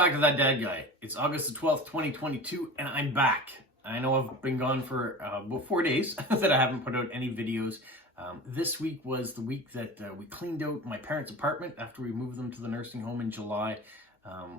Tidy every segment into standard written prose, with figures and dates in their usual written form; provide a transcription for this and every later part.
back to That Dad Guy. It's August the 12th, 2022, and I'm back. I know I've been gone for about 4 days that I haven't put out any videos. This week was the week that we cleaned out my parents' apartment after we moved them to the nursing home in July.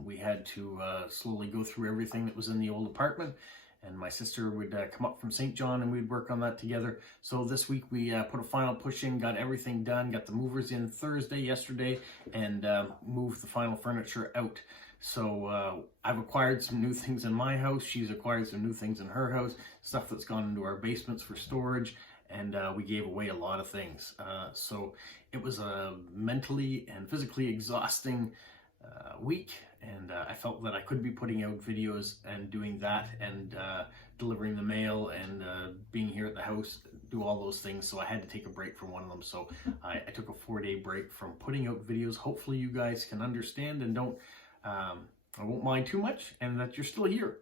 We had to slowly go through everything that was in the old apartment, and my sister would come up from St. John and we'd work on that together. So this week we put a final push in, got everything done, got the movers in yesterday, and moved the final furniture out. So I've acquired some new things in my house. She's acquired some new things in her house, stuff that's gone into our basements for storage, and we gave away a lot of things. So it was a mentally and physically exhausting week, and I felt that I could be putting out videos and doing that and delivering the mail and being here at the house, do all those things. So I had to take a break from one of them. So I took a 4-day break from putting out videos. Hopefully you guys can understand and don't I won't mind too much, and that you're still here.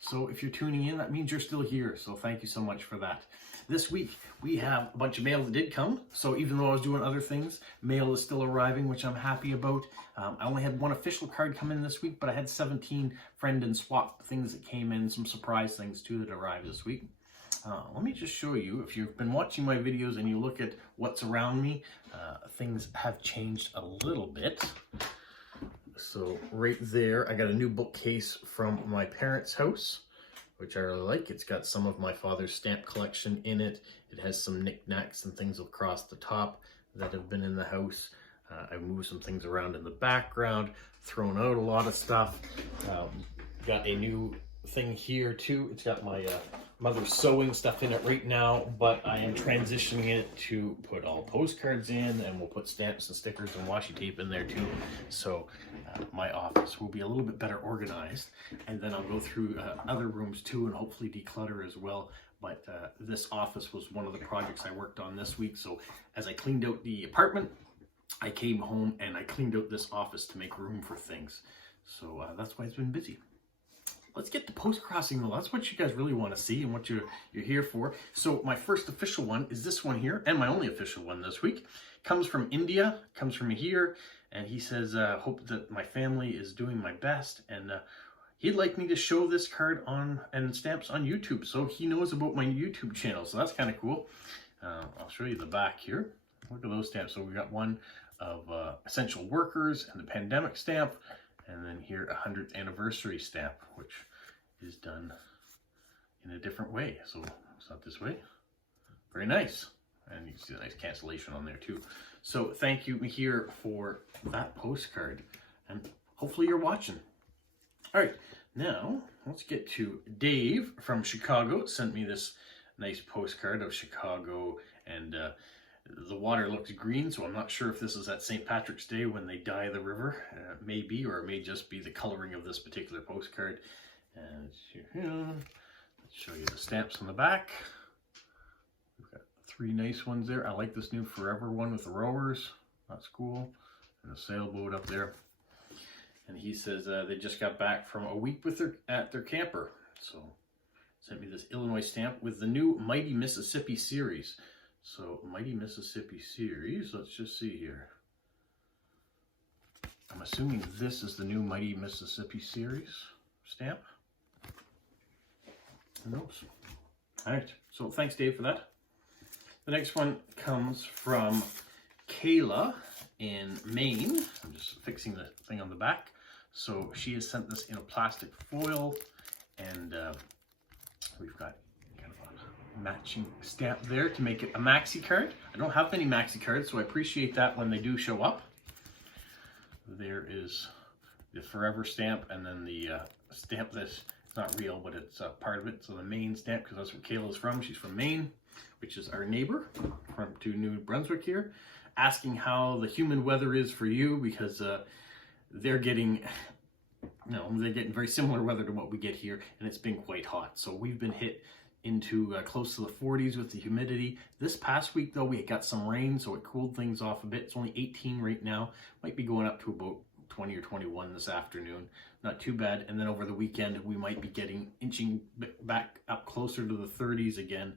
So if you're tuning in, that means you're still here. So thank you so much for that. This week we have a bunch of mail that did come. So even though I was doing other things, mail is still arriving, which I'm happy about. I only had one official card come in this week, but I had 17 friend and swap things that came in, some surprise things too that arrived this week. Let me just show you, if you've been watching my videos and you look at what's around me, things have changed a little bit. So right there, I got a new bookcase from my parents' house, which I really like. It's got some of my father's stamp collection in it. It has some knickknacks and things across the top that have been in the house. I moved some things around in the background, thrown out a lot of stuff. Got a new thing here too. It's got my mother's sewing stuff in it right now, but I am transitioning it to put all postcards in, and we'll put stamps and stickers and washi tape in there too. So my office will be a little bit better organized, and then I'll go through other rooms too and hopefully declutter as well. But this office was one of the projects I worked on this week. So as I cleaned out the apartment, I came home and I cleaned out this office to make room for things. So that's why it's been busy. Let's get to post-crossing though. That's what you guys really want to see and what you're here for. So my first official one is this one here, and my only official one this week. Comes from India, comes from here, and he says, hope that my family is doing my best, and he'd like me to show this card on and stamps on YouTube, so he knows about my YouTube channel, so that's kind of cool. I'll show you the back here. Look at those stamps. So we got one of essential workers and the pandemic stamp, and then here a 100th anniversary stamp, which is done in a different way. So it's not this way. Very nice. And you can see a nice cancellation on there too. So thank you here for that postcard. And hopefully you're watching. All right, now let's get to Dave from Chicago. Sent me this nice postcard of Chicago, and the water looks green, so I'm not sure if this is at St. Patrick's Day when they dye the river. It may be, or it may just be the coloring of this particular postcard. And let's show you the stamps on the back. We've got 3 nice ones there. I like this new forever one with the rowers. That's cool. And a sailboat up there. And he says they just got back from a week with at their camper. So sent me this Illinois stamp with the new Mighty Mississippi series. So Mighty Mississippi series, let's just see here. I'm assuming this is the new Mighty Mississippi series stamp. Nope. All right, so thanks Dave for that. The next one comes from Kayla in Maine. I'm just fixing the thing on the back. So she has sent this in a plastic foil, and we've got matching stamp there to make it a maxi card. I don't have many maxi cards, so I appreciate that when they do show up. There is the forever stamp, and then the stamp that's not real, but it's part of it. So the Maine stamp, because that's where Kayla's from. She's from Maine, which is our neighbor to New Brunswick here, asking how the humid weather is for you, because they're getting very similar weather to what we get here, and it's been quite hot. So we've been hit into close to the 40s with the humidity. This past week though, we got some rain, so it cooled things off a bit. It's only 18 right now. Might be going up to about 20 or 21 this afternoon. Not too bad. And then over the weekend, we might be inching back up closer to the 30s again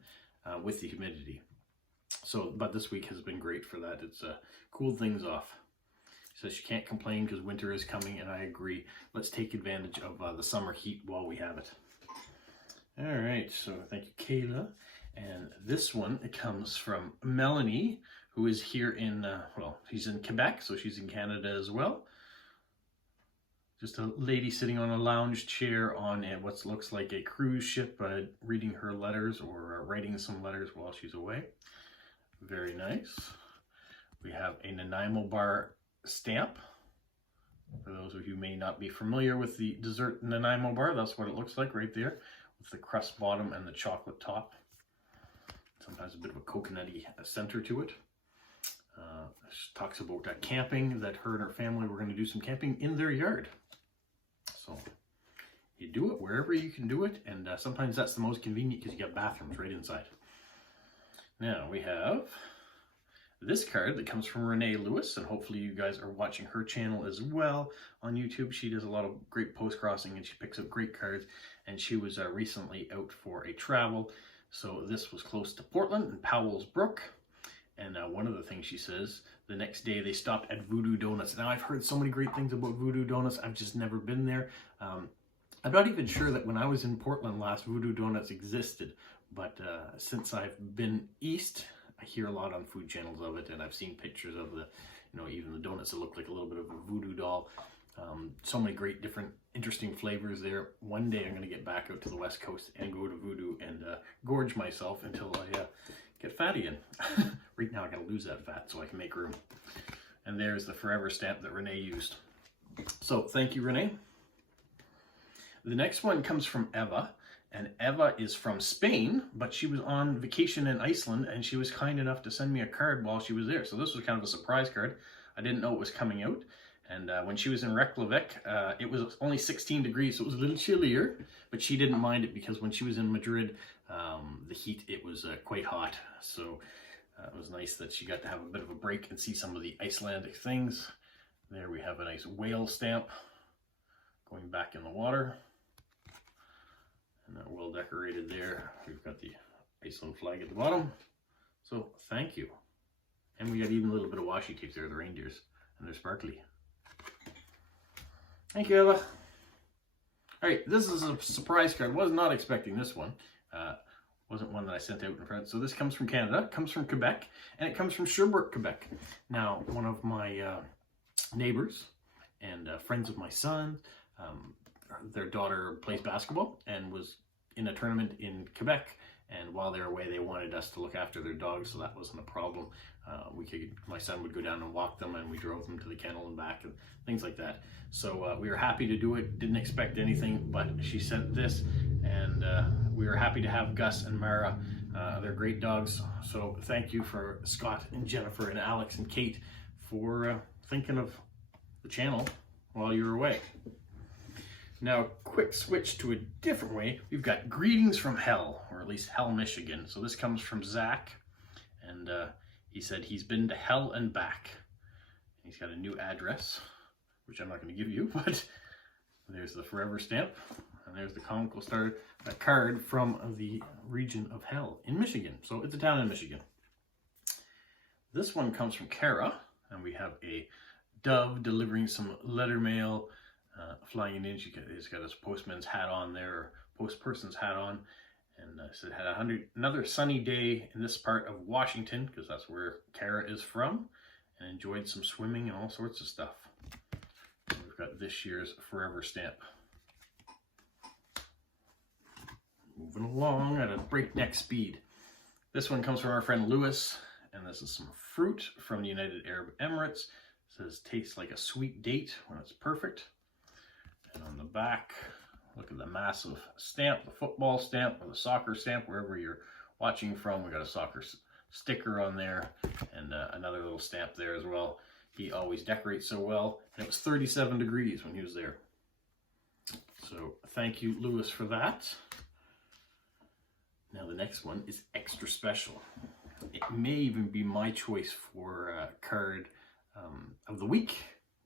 with the humidity. So, but this week has been great for that. It's cooled things off. She says she can't complain because winter is coming, and I agree. Let's take advantage of the summer heat while we have it. All right, so thank you, Kayla. And this one, it comes from Melanie, who is here in, well, she's in Quebec, so she's in Canada as well. Just a lady sitting on a lounge chair on what looks like a cruise ship, reading her letters or writing some letters while she's away. Very nice. We have a Nanaimo bar stamp. For those of you who may not be familiar with the dessert Nanaimo bar, that's what it looks like right there, with the crust bottom and the chocolate top. Sometimes a bit of a coconutty center to it. She talks about camping, that her and her family were going to do some camping in their yard. So you do it wherever you can do it, and sometimes that's the most convenient because you got bathrooms right inside. Now we have this card that comes from Renee Lewis, and hopefully you guys are watching her channel as well on YouTube. She does a lot of great post crossing and she picks up great cards, and she was recently out for a travel. So this was close to Portland in Powell's Brook. And one of the things she says, the next day they stopped at Voodoo Donuts. Now I've heard so many great things about Voodoo Donuts. I've just never been there. I'm not even sure that when I was in Portland last, Voodoo Donuts existed. But since I've been east, I hear a lot on food channels of it, and I've seen pictures of the, you know, even the donuts that look like a little bit of a voodoo doll. So many great, different, interesting flavors there. One day I'm going to get back out to the West Coast and go to Voodoo and gorge myself until I get fat again. Right now I got to lose that fat so I can make room. And there's the forever stamp that Renee used. So thank you, Renee. The next one comes from Eva. And Eva is from Spain, but she was on vacation in Iceland, and she was kind enough to send me a card while she was there. So this was kind of a surprise card. I didn't know it was coming out. And when she was in Reykjavik, it was only 16 degrees, so it was a little chillier, but she didn't mind it because when she was in Madrid, the heat, it was quite hot. So it was nice that she got to have a bit of a break and see some of the Icelandic things. There we have a nice whale stamp going back in the water. And that well decorated there. We've got the Iceland flag at the bottom. So thank you. And we got even a little bit of washi tape there, the reindeers, and they're sparkly. Thank you, Ella. All right, this is a surprise card. Was not expecting this one. Wasn't one that I sent out in front. So this comes from Canada, comes from Quebec, and it comes from Sherbrooke, Quebec. Now, one of my neighbors and friends of my son, their daughter plays basketball and was in a tournament in Quebec, and while they were away they wanted us to look after their dogs, so that wasn't a problem. My son would go down and walk them, and we drove them to the kennel and back and things like that. So we were happy to do it, didn't expect anything, but she sent this, and we were happy to have Gus and Mara. They're great dogs, so thank you for Scott and Jennifer and Alex and Kate for thinking of the channel while you were away. Now, quick switch to a different way. We've got Greetings from Hell, or at least Hell, Michigan. So this comes from Zach, and he said he's been to hell and back. He's got a new address, which I'm not going to give you, but there's the forever stamp, and there's the comical star, a card from the region of Hell in Michigan. So it's a town in Michigan. This one comes from Kara, and we have a dove delivering some letter mail. Flying in, he's got his postman's hat on there, or postperson's hat on, and said had another sunny day in this part of Washington, because that's where Kara is from, and enjoyed some swimming and all sorts of stuff. And we've got this year's forever stamp. Moving along at a breakneck speed. This one comes from our friend Lewis, and this is some fruit from the United Arab Emirates. It says tastes like a sweet date when it's perfect. And on the back, look at the massive stamp, the football stamp or the soccer stamp, wherever you're watching from. We got a soccer sticker on there, and another little stamp there as well. He always decorates so well, and it was 37 degrees when he was there. So thank you, Lewis, for that. Now the next one is extra special. It may even be my choice for card of the week.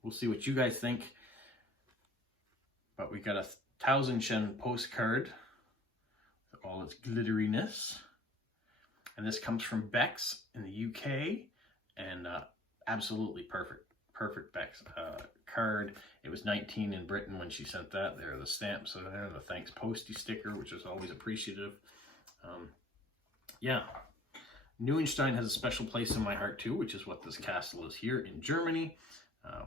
We'll see what you guys think. But we got a 1000 Shen postcard with all its glitteriness. And this comes from Bex in the UK, and absolutely perfect perfect Bex card. It was 19 in Britain when she sent that. There are the stamps are there, the thanks postie sticker, which is always appreciative. Yeah, Neuenstein has a special place in my heart too, which is what this castle is here in Germany.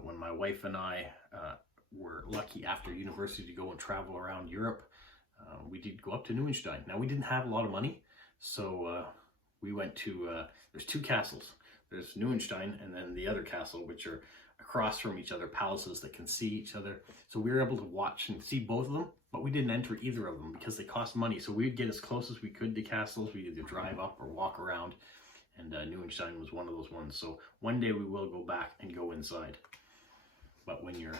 When my wife and I were lucky after university to go and travel around Europe, we did go up to Neuenstein. Now, we didn't have a lot of money, so we went to, there's two castles. There's Neuenstein and then the other castle, which are across from each other, palaces that can see each other. So we were able to watch and see both of them, but we didn't enter either of them because they cost money. So we'd get as close as we could to castles. We'd either drive up or walk around, and Neuenstein was one of those ones. So one day we will go back and go inside. But when you're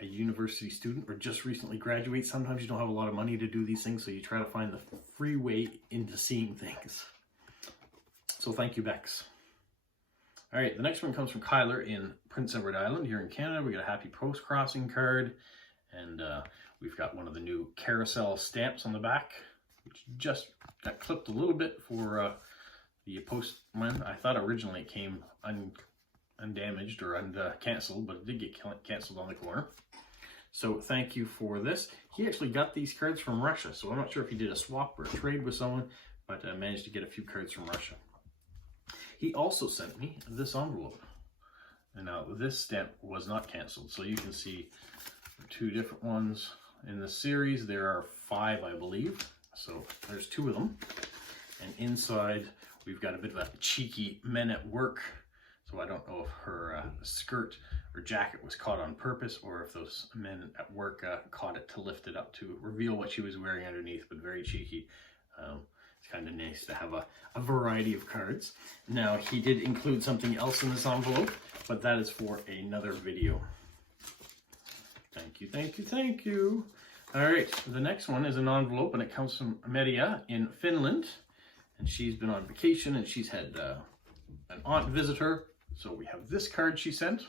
a university student or just recently graduate, sometimes you don't have a lot of money to do these things, so you try to find the free way into seeing things. So thank you, Bex. All right, the next one comes from Kyler in Prince Edward Island here in Canada. We got a happy post-crossing card, and we've got one of the new carousel stamps on the back, which just got clipped a little bit for the postman. I thought originally it came undamaged or uncancelled, but it did get cancelled on the corner. So thank you for this. He actually got these cards from Russia, so I'm not sure if he did a swap or a trade with someone, but managed to get a few cards from Russia. He also sent me this envelope. And now this stamp was not canceled. So you can see two different ones in the series. There are 5, I believe. So there's 2 of them. And inside we've got a bit of a cheeky men at work. So I don't know if her skirt or jacket was caught on purpose, or if those men at work caught it to lift it up to reveal what she was wearing underneath, but very cheeky. It's kind of nice to have a variety of cards. Now, he did include something else in this envelope, but that is for another video. Thank you, thank you, thank you. All right, the next one is an envelope, and it comes from Media in Finland. And she's been on vacation, and she's had an aunt visit her. So we have this card she sent.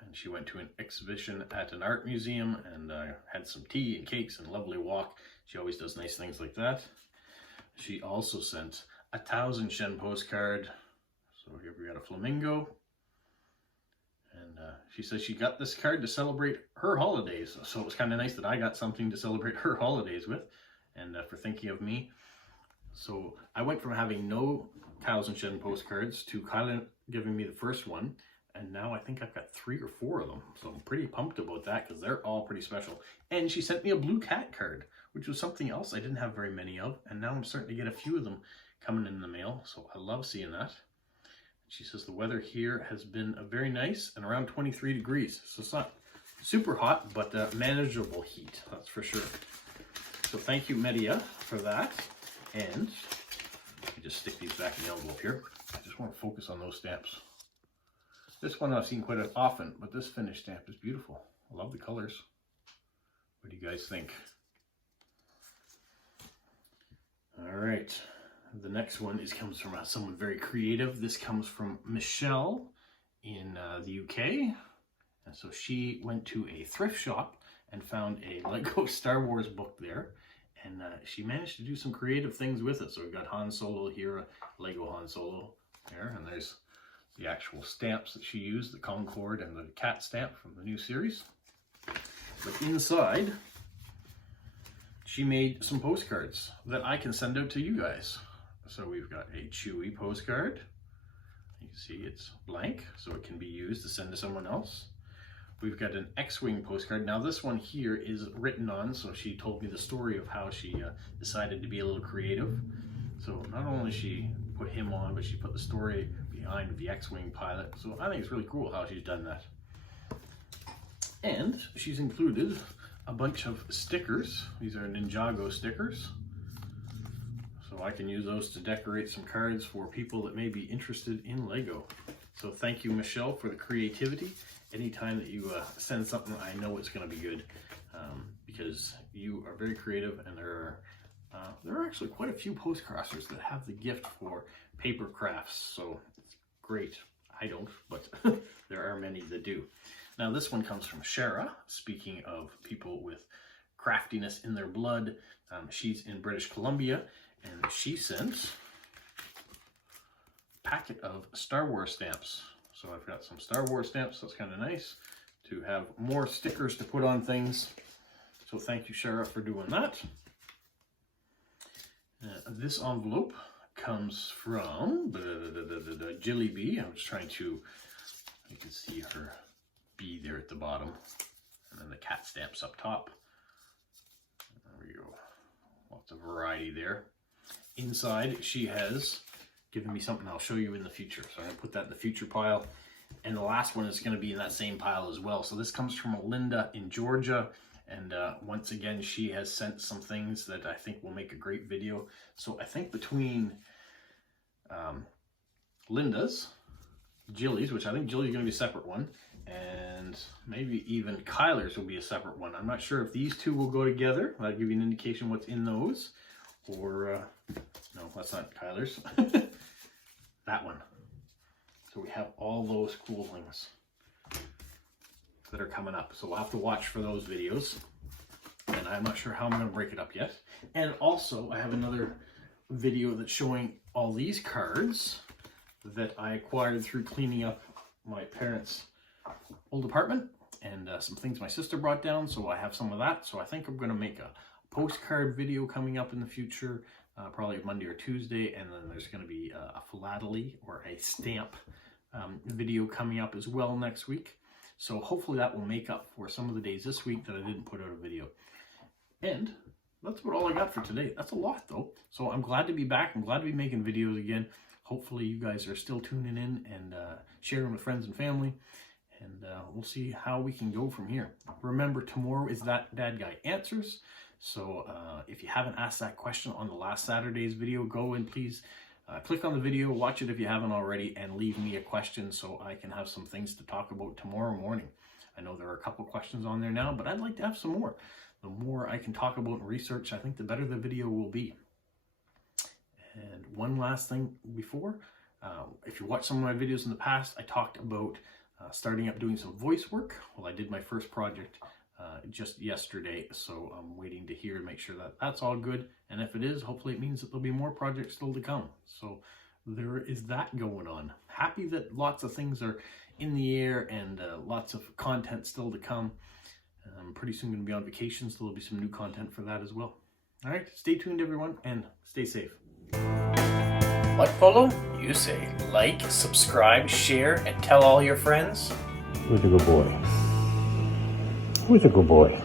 And she went to an exhibition at an art museum and had some tea and cakes and a lovely walk. She always does nice things like that. She also sent a 1,000 Shen postcard. So here we got a flamingo. And she says she got this card to celebrate her holidays. So it was kind of nice that I got something to celebrate her holidays with, and for thinking of me. So I went from having no 1,000 Shen postcards to Kylan giving me the first one. And now I think I've got 3 or 4 of them. So I'm pretty pumped about that because they're all pretty special. And she sent me a blue cat card, which was something else I didn't have very many of. And now I'm starting to get a few of them coming in the mail. So I love seeing that. She says the weather here has been very nice and around 23 degrees. So it's not super hot, but manageable heat, that's for sure. So thank you, Media, for that. And let me just stick these back in the envelope here. I just want to focus on those stamps. This one I've seen quite often, but this finished stamp is beautiful. I love the colors. What do you guys think? All right. The next one comes from someone very creative. This comes from Michelle in the UK. And so she went to a thrift shop and found a Lego Star Wars book there. And she managed to do some creative things with it. So we've got Han Solo here, a Lego Han Solo there. And there's the actual stamps that she used, the Concorde and the cat stamp from the new series. But inside, she made some postcards that I can send out to you guys. So we've got a Chewy postcard. You can see it's blank, so it can be used to send to someone else. We've got an X-Wing postcard. Now this one here is written on, so she told me the story of how she decided to be a little creative. So not only she put him on, but she put the story behind the X-Wing pilot. So I think it's really cool how she's done that. And she's included a bunch of stickers. These are Ninjago stickers. So I can use those to decorate some cards for people that may be interested in Lego. So thank you, Michelle, for the creativity. Anytime that you send something, I know it's going to be good because you are very creative, and there are actually quite a few postcrossers that have the gift for paper crafts. So it's great. I don't, but there are many that do. Now this one comes from Shara. Speaking of people with craftiness in their blood, she's in British Columbia, and she sent a packet of Star Wars stamps. So I've got some Star Wars stamps. That's kind of nice to have more stickers to put on things. So thank you, Shara, for doing that. This envelope comes from Jilly Bee. I'm just trying to, you can see her bee there at the bottom. And then the cat stamps up top. There we go. Lots of variety there. Inside, she has given me something I'll show you in the future. So I'm going to put that in the future pile. And the last one is going to be in that same pile as well. So this comes from Linda in Georgia. And once again, she has sent some things that I think will make a great video. So I think between Linda's, Jilly's, which I think Jilly's going to be a separate one, and maybe even Kyler's will be a separate one. I'm not sure if these two will go together. I'll give you an indication what's in those. Or, no, that's not Kyler's. That one. So we have all those cool things that are coming up. So we'll have to watch for those videos. And I'm not sure how I'm going to break it up yet. And also, I have another video that's showing all these cards that I acquired through cleaning up my parents' old apartment. And some things my sister brought down. So I have some of that. So I think I'm going to make a postcard video coming up in the future. Probably Monday or Tuesday. And then there's going to be a philately or a stamp video coming up as well next week. So hopefully that will make up for some of the days this week that I didn't put out a video. And that's about all I got for today. That's a lot though. So I'm glad to be back. I'm glad to be making videos again. Hopefully you guys are still tuning in and sharing with friends and family. And we'll see how we can go from here. Remember, tomorrow is That Dad Guy Answers. So if you haven't asked that question on the last Saturday's video, go and please click on the video, watch it if you haven't already, and leave me a question so I can have some things to talk about tomorrow morning. I know there are a couple questions on there now, but I'd like to have some more. The more I can talk about and research, I think the better the video will be. And one last thing before, if you watched some of my videos in the past, I talked about starting up doing some voice work. Well, I did my first project just yesterday, so I'm waiting to hear and make sure that that's all good. And if it is, hopefully it means that there'll be more projects still to come. So there is that going on. Happy that lots of things are in the air and lots of content still to come. I'm pretty soon going to be on vacation, so there'll be some new content for that as well. All right, stay tuned everyone, and stay safe. What, Polo? You say like, subscribe, share, and tell all your friends. Who's a good boy? Who's a good boy?